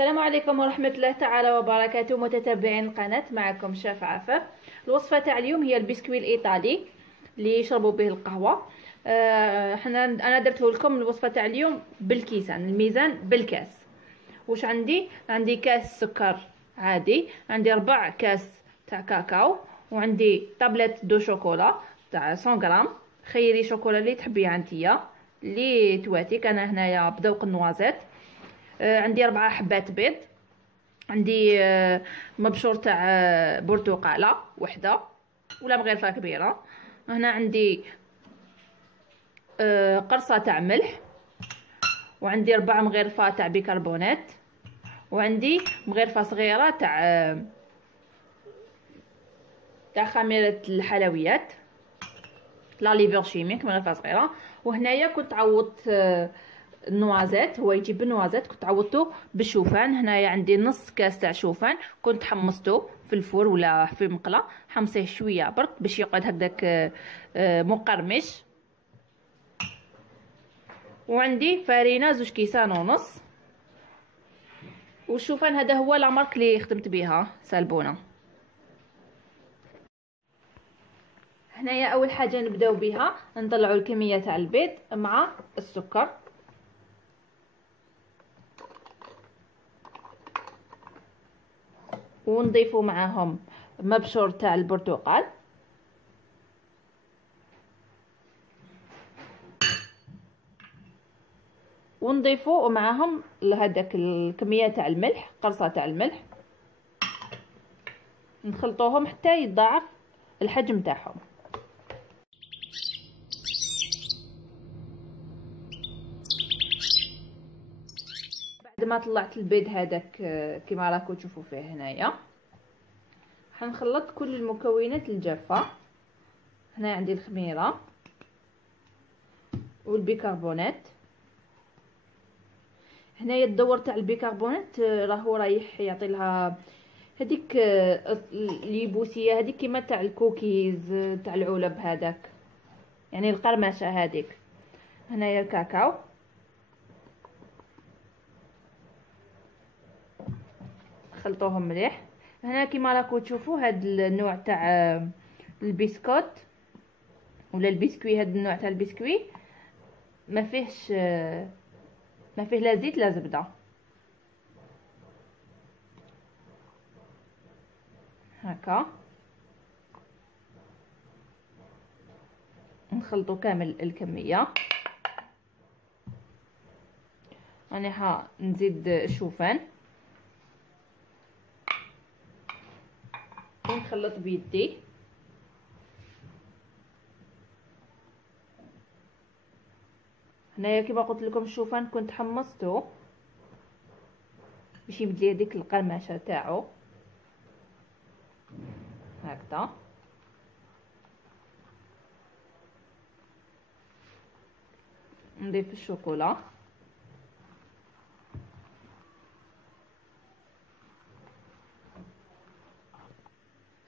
السلام عليكم ورحمة الله تعالى وبركاته، متتبعين القناة. معكم شاف عفاف. الوصفة تاع اليوم هي البسكوي الإيطالي اللي يشربوا به القهوة. انا درته لكم الوصفة تاع اليوم بالكيسان، الميزان بالكاس. واش عندي كاس سكر عادي، عندي 4 كاس تاع كاكاو، وعندي طابلة دو شوكولا تاع 100 غرام. خيري شوكولا اللي تحبيها نتيا، اللي تواتيك. انا هنايا بذوق النوازيت. عندي 4 حبات بيض، عندي مبشور تاع برتقاله وحده ولا مغرفه كبيره. هنا عندي قرصه تاع ملح، وعندي 4 مغرفه تاع بيكربونات، وعندي مغرفه صغيره تاع خميره الحلويات لا ليفر شيميك، مغرفه صغيره. وهنايا كنت عوضت النوازيت، هو يجيب النوازيت، كنت عوضته بالشوفان. هنايا عندي نص كاس تاع شوفان، كنت حمصته في الفور ولا في مقله، حمصيه شويه برك باش يقعد هكذاك مقرمش. وعندي فرينه 2 كيسان ونص. والشوفان هذا هو لا مارك اللي خدمت بها، سالبونه. هنايا اول حاجه نبداو بها، نطلعوا الكميه تاع البيض مع السكر، ونضيفوا معاهم مبشور تاع البرتقال، ونضيفوا معاهم لهداك الكميه تاع الملح، قرصه تاع الملح. نخلطوهم حتى يتضاعف الحجم تاعهم. بعد ما طلعت البيض هذاك كيما راكم تشوفوا فيه هنايا، حنخلط كل المكونات الجافه. هنا عندي الخميره والبيكربونات. هنايا الدور تاع البيكربونات راهو رايح يعطي لها هذيك اليبوسيه، هذيك كيما تاع الكوكيز تاع العلب هذاك، يعني القرمشه هذيك. هنايا الكاكاو، خلطوهم مليح. هنا كيما راكم تشوفوا هاد النوع تاع البسكوت ولا البسكوي، هاد النوع تاع البسكوي ما فيه لا زيت لا زبده. هكا نخلطوا كامل الكميه. انا نزيد الشوفان ونخلط بيدي. هنايا كيما قلت لكم الشوفان كنت حمصته باش يبدل لي هذيك القرمشه تاعو هكذا. نضيف الشوكولا،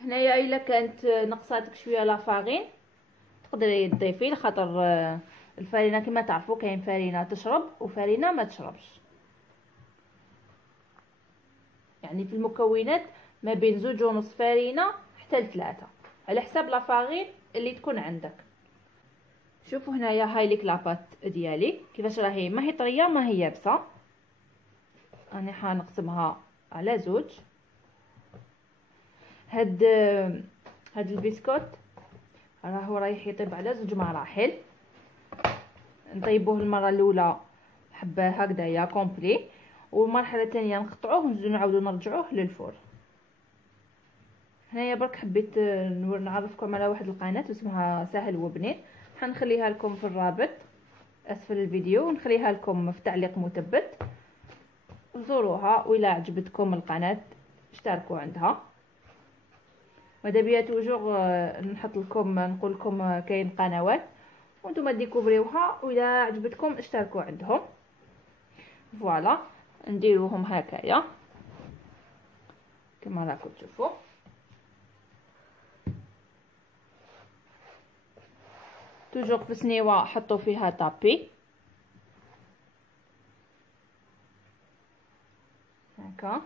هنايا الا كانت نقصاتك شويه لافارين تقدري تضيفي، لخاطر الفرينه كما تعرفوا كاين فرينه تشرب وفرينه ما تشربش. يعني في المكونات ما بين 2.5 فرينه حتى ل3 على حساب لافارين اللي تكون عندك. شوفوا هنايا هاي ليك لاباط ديالي كيفاش راهي، ما هي طريه ما هي يابسه. انا حنقسمها على 2. هاد البسكوت راهو رايح يطيب على 2 مراحل. نطيبوه المره الاولى حبه هكذايا كومبلي، والمرحله الثانيه نقطعوه ونعاودو نرجعوه للفور. هنايا برك حبيت نعرفكم على واحد القناه اسمها سهل وبنين، حنخليها لكم في الرابط اسفل الفيديو، ونخليها لكم في تعليق مثبت. زوروها، وإلا عجبتكم القناه اشتركوا عندها. ماذا بيا توجور نحط لكم، نقول لكم كاين قنوات وانتم ديكوفريوها، وإلا عجبتكم اشتركوا عندهم. فوالا نديروهم هكايا كما راكم تشوفوا. توجور في سنيوه حطوا فيها طابي هكا.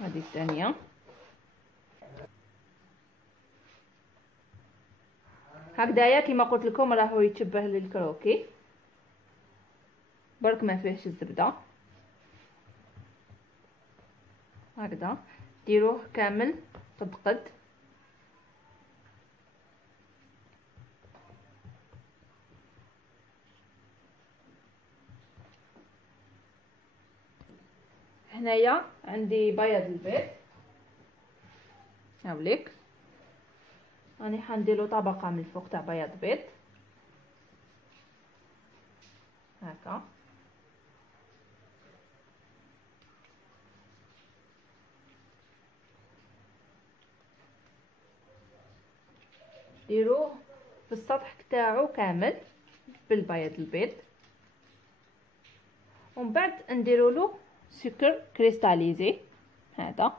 هذه الثانيه. هكذايا كما قلت لكم راهو يتشبه للكروكي، برك ما فيهش الزبده. هكذا ديروه كامل قد هنايا عندي بياض البيض، هاوليك راني حنديرلو طبقه من الفوق تاع بياض بيض هكا. ديروه في السطح تاعو كامل بالبياض البيض، ومن بعد نديروا له سكر كريستاليزي هذا.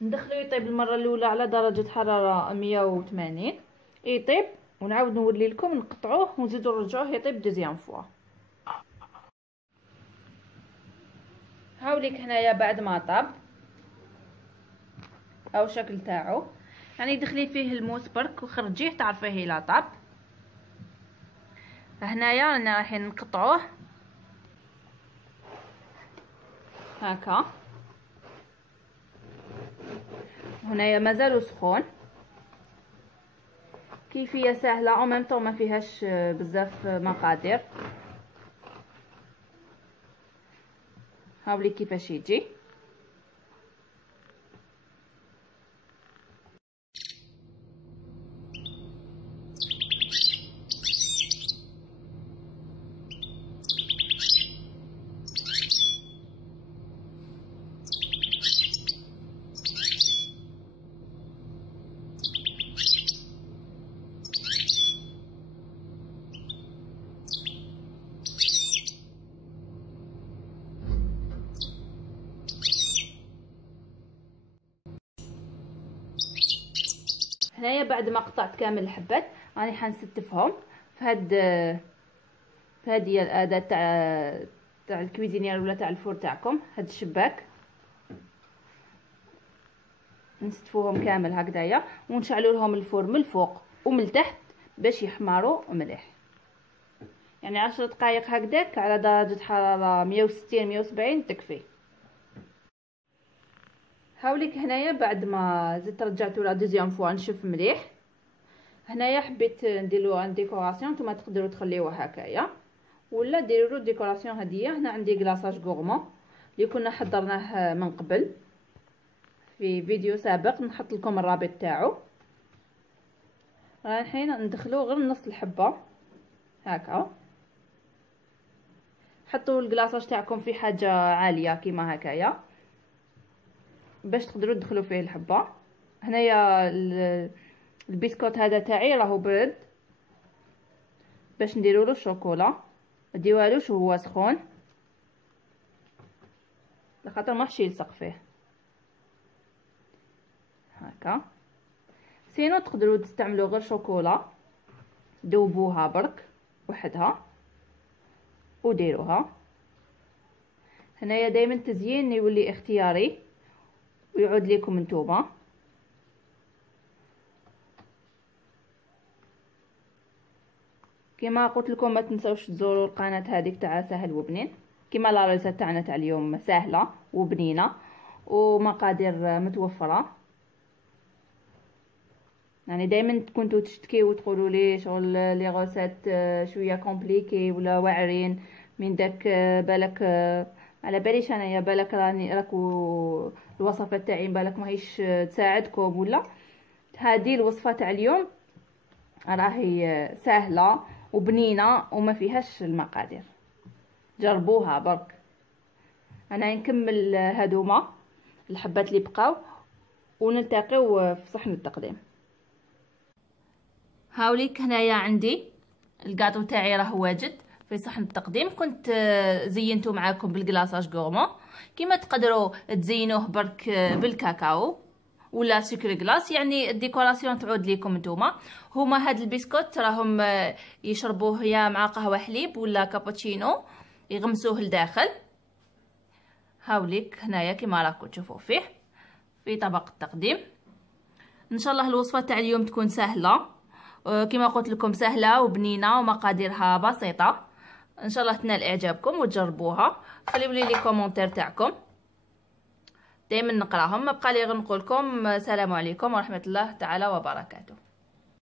ندخلو يطيب المره الاولى على درجه حراره 180 يطيب، ونعاود نولي لكم نقطعوه ونزيدو نرجعوه يطيب دوزيام فوا. هاوليك هنايا بعد ما طاب او الشكل تاعو، يعني دخلي فيه الموس برك وخرجيه تعرفيه الى طاب. هنايا رانا رايحين نقطعوه هكا. هنايا مازالو سخون، كيفيه سهله او ميم طون ما فيهاش بزاف مقادير. هاولي كيفاش يجي. هنايا بعد ما قطعت كامل الحبات راني حنستفهم في هذه الاداه تاع الكويزينير ولا تاع الفور تاعكم، هاد الشباك نستفوهم كامل هكذايا، ونشعلوا لهم الفور من الفوق ومن التحت باش يحمروا مليح. يعني 10 دقائق هكذاك على درجه حراره 160 170 تكفي. هاوليك هنايا بعد ما زدت رجعته لا دوزيام فوا نشوف مليح. هنايا حبيت نديرلو ان ديكوراسيون، نتوما تقدروا تخليوه هكايا ولا ديروا له ديكوراسيون هديه. هنا عندي كلاصاج غورمون اللي كنا حضرناه من قبل في فيديو سابق، نحط لكم الرابط تاعو. الحين ندخلو غير نص الحبه هكا. حطوا الكلاصاج تاعكم في حاجه عاليه كيما هكايا باش تقدروا تدخلوا فيه الحبه. هنايا البسكوت هذا تاعي راهو برد، باش نديروا له الشوكولا ديوالوش وهو سخون لخاطر ماحش يلصق فيه هكا. سينو تقدروا تستعملوا غير شوكولا دوبوها برك وحدها وديروها. هنايا دائما التزيين يولي اختياري ويعود لكم نتوما. كما قلت لكم ما تنسوش تزوروا القناه هذيك تاع سهل وبنين، كما لا ريسه تاعنا تاع اليوم سهله وبنينه ومقادير متوفره. يعني دائما كنتوا تشتكيو وتقولوا لي شغل لي غوسات شويه كومبليكي ولا واعرين من داك، بالك على باليش انايا بالك راكو الوصفات تاعي بالك ماهيش تساعدكم، ولا هذه الوصفه تاع اليوم راهي سهله وبنينه وما فيهاش المقادير، جربوها برك. انا نكمل هذوما الحبات اللي بقاو ونلتقيو في صحن التقديم. هاوليك هنايا عندي الكاطو تاعي راه واجد في صحن التقديم. كنت زينته معاكم بالكلاصاج غورمون، كيما تقدروا تزينوه برك بالكاكاو ولا سكر كلاص، يعني الديكوراسيون تعود ليكم نتوما. هما هاد البسكوت راهم يشربوه يا مع قهوه حليب ولا كابوتشينو، يغمسوه لداخل. هاوليك هنايا كيما راكم تشوفوا فيه في طبق التقديم. ان شاء الله الوصفه تاع اليوم تكون سهله، كما قلت لكم سهله وبنينه ومقاديرها بسيطه. ان شاء الله تنال اعجابكم وتجربوها. خليوا لي كومونتير تاعكم دائما نقراهم. ما بقى لي غير نقول لكم السلام عليكم ورحمه الله تعالى وبركاته.